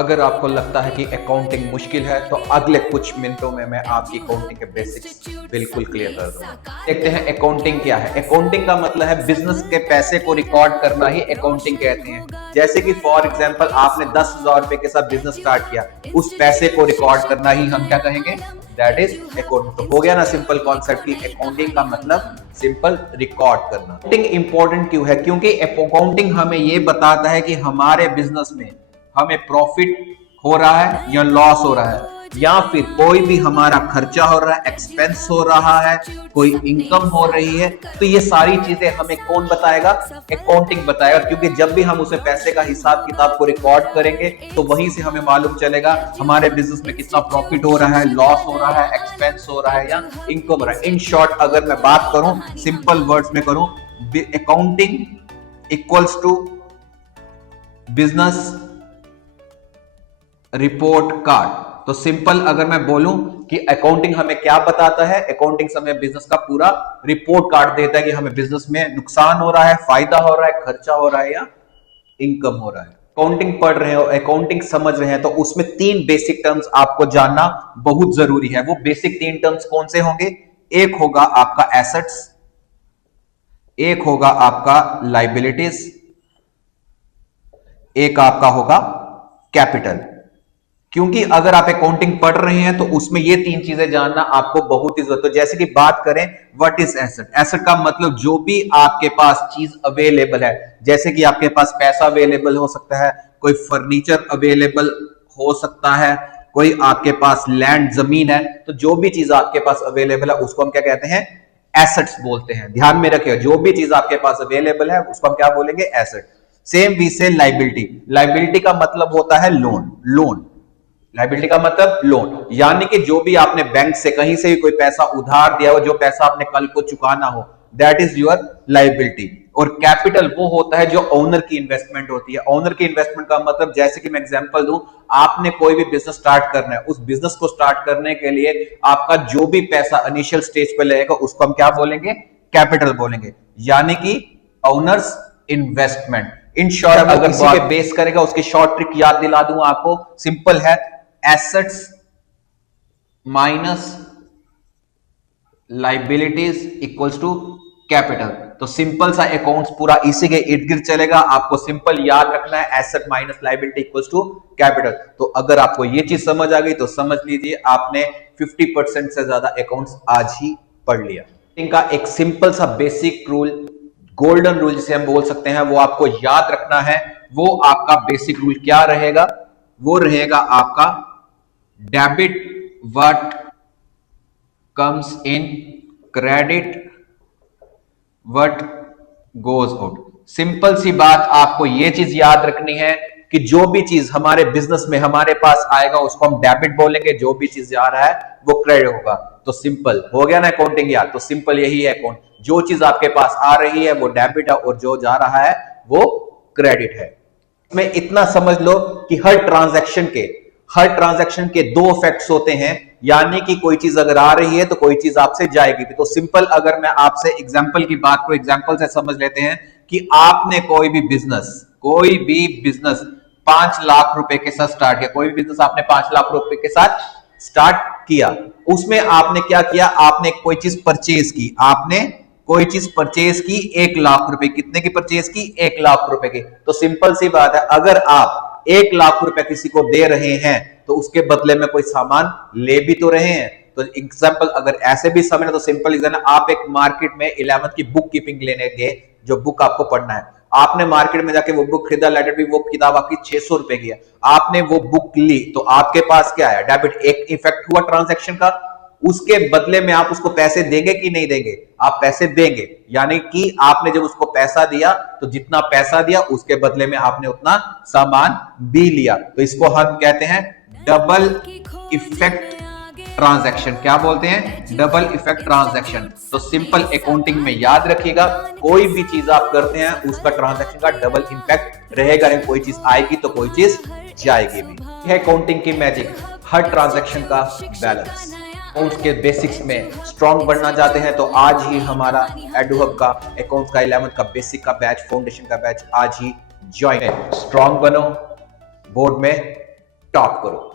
अगर आपको लगता है कि अकाउंटिंग मुश्किल है तो अगले कुछ मिनटों में मैं आपकी अकाउंटिंग के बेसिक्स बिल्कुल क्लियर कर दूंगा। देखते हैं अकाउंटिंग क्या है। अकाउंटिंग का मतलब है बिजनेस के पैसे को रिकॉर्ड करना ही अकाउंटिंग कहते हैं। जैसे कि फॉर एग्जांपल आपने 10,000 रुपए के साथ बिजनेस स्टार्ट किया, उस पैसे को रिकॉर्ड करना ही हम क्या कहेंगे, दैट इज अकाउंटिंग। तो हो गया ना सिंपल कॉन्सेप्ट की अकाउंटिंग का मतलब सिंपल रिकॉर्ड करना। अकाउंटिंग इंपॉर्टेंट क्यों है? क्योंकि अकाउंटिंग हमें ये बताता है कि हमारे बिजनेस में हमें प्रॉफिट हो रहा है या लॉस हो रहा है, या फिर कोई भी हमारा खर्चा हो रहा है, एक्सपेंस हो रहा है, कोई इनकम हो रही है। तो ये सारी चीजें हमें कौन बताएगा? अकाउंटिंग बताएगा। क्योंकि जब भी हम उसे पैसे का हिसाब किताब को रिकॉर्ड करेंगे तो वहीं से हमें मालूम चलेगा हमारे बिजनेस में कितना प्रॉफिट हो रहा है, लॉस हो रहा है, एक्सपेंस हो रहा है या इनकम हो रहा है। इन शॉर्ट अगर मैं बात करूं, सिंपल वर्ड्स में करूं, accounting equals to business report card. तो सिंपल अगर मैं बोलूं कि अकाउंटिंग हमें क्या बताता है, अकाउंटिंग हमें बिजनेस का पूरा रिपोर्ट कार्ड देता है कि हमें बिजनेस में नुकसान हो रहा है, फायदा हो रहा है, खर्चा हो रहा है या इनकम हो रहा है। अकाउंटिंग पढ़ रहे हो, अकाउंटिंग समझ रहे हैं, तो उसमें 3 बेसिक टर्म्स आपको जानना बहुत जरूरी है। वो बेसिक 3 टर्म्स कौन से होंगे? एक होगा आपका एसेट्स, एक होगा आपका लाइबिलिटीज, एक आपका होगा कैपिटल। क्योंकि अगर आप अकाउंटिंग पढ़ रहे हैं तो उसमें ये 3 चीजें जानना आपको बहुत ही जरूरत है। जैसे कि बात करें व्हाट इज एसेट। एसेट का मतलब जो भी आपके पास चीज अवेलेबल है। जैसे कि आपके पास पैसा अवेलेबल हो सकता है, कोई फर्नीचर अवेलेबल हो सकता है, कोई आपके पास लैंड जमीन है। तो जो भी चीज आपके पास अवेलेबल है उसको हम क्या कहते हैं? एसेट्स बोलते हैं। ध्यान में रखिए, जो भी चीज आपके पास अवेलेबल है उसको हम क्या बोलेंगे? एसेट। सेम वी से लाइबिलिटी। लाइबिलिटी का मतलब होता है लोन। लोन, लाइबिलिटी का मतलब लोन, यानी कि जो भी आपने बैंक से कहीं से भी कोई पैसा उधार दिया हो, जो पैसा आपने कल को चुकाना हो, दैट इज योर लाइबिलिटी। और कैपिटल वो होता है जो ओनर की इन्वेस्टमेंट होती है। ओनर की इन्वेस्टमेंट का मतलब, जैसे कि मैं एग्जांपल दूं, आपने कोई भी बिजनेस स्टार्ट करना है, उस बिजनेस को स्टार्ट करने के लिए आपका जो भी पैसा इनिशियल स्टेज पे लगेगा उसको हम क्या बोलेंगे? कैपिटल बोलेंगे, यानी कि ओनर्स इन्वेस्टमेंट। इन शॉर्ट अगर इसी पे बेस करेगा, उसकी शॉर्ट ट्रिक याद दिला दूं आपको, सिंपल है, assets minus liabilities equals to capital. तो सिंपल सा अकाउंट्स पूरा इसी के इर्द गिर्द चलेगा। आपको सिंपल याद रखना है asset minus liability equals to capital. तो अगर आपको ये चीज समझ आ गई तो समझ लीजिए आपने 50% से ज्यादा अकाउंट्स आज ही पढ़ लिया। इनका एक सिंपल सा बेसिक रूल, गोल्डन रूल जिसे हम बोल सकते हैं, वो आपको याद रखना है। वो आपका बेसिक रूल क्या रहेगा? वो रहेगा आपका debit what comes in, credit what goes out. Simple सी बात, आपको यह चीज याद रखनी है कि जो भी चीज हमारे बिजनेस में हमारे पास आएगा उसको हम डेबिट बोलेंगे, जो भी चीज आ रहा है वो क्रेडिट होगा। तो सिंपल हो गया ना अकाउंटिंग यार। तो सिंपल यही है अकाउंट, जो चीज आपके पास आ रही है वो डेबिट है और जो जा रहा है वो क्रेडिट है। में इतना समझ लो कि हर ट्रांजैक्शन के 2 इफेक्ट्स होते हैं, यानी कि कोई चीज अगर आ रही है तो कोई चीज आपसे जाएगी भी। तो सिंपल अगर मैं आपसे एग्जांपल की बात को एग्जांपल से समझ लेते हैं कि आपने कोई भी बिजनेस 5 लाख रुपए के साथ स्टार्ट किया। कोई भी बिजनेस आपने 5 लाख रुपए के साथ स्टार्ट किया, उसमें आपने क्या किया? आपने कोई चीज परचेज की। आपने कोई चीज परचेज की 1 लाख रुपए। कितने की परचेज की? 1 लाख रुपए की। तो सिंपल सी बात है, अगर आप 1 लाख रुपए किसी को दे रहे हैं तो उसके बदले में कोई सामान ले भी तो रहे हैं। तो एग्जांपल अगर ऐसे भी समझना तो सिंपल इज ना, आप एक मार्केट में 11th की बुक कीपिंग लेने गए, जो बुक आपको पढ़ना है, आपने मार्केट में जाके वो बुक खरीदा, लेटर भी वो किताब आपकी 600 रुपए की है, आपने वो बुक ली, तो आपके पास क्या है? डेबिट। एक इफेक्ट हुआ ट्रांजैक्शन का। उसके बदले में आप उसको पैसे देंगे कि नहीं देंगे? आप पैसे देंगे, यानी कि आपने जब उसको पैसा दिया तो जितना पैसा दिया उसके बदले में आपने उतना सामान भी लिया। तो इसको हम कहते हैं डबल इफेक्ट ट्रांजैक्शन। क्या बोलते हैं? Double effect transaction. तो सिंपल अकाउंटिंग में याद रखिएगा, कोई भी चीज आप करते हैं उसका ट्रांजैक्शन का डबल इंपैक्ट रहेगा। कोई चीज आएगी तो कोई चीज जाएगी भी। यह अकाउंटिंग की मैजिक, हर ट्रांजैक्शन का बैलेंस। अकाउंट्स के बेसिक्स में स्ट्रॉन्ग बनना चाहते हैं तो आज ही हमारा एडुहब का अकाउंट्स का 11th का बेसिक का बैच, फाउंडेशन का बैच आज ही ज्वाइन है। स्ट्रॉन्ग बनो, बोर्ड में टॉप करो।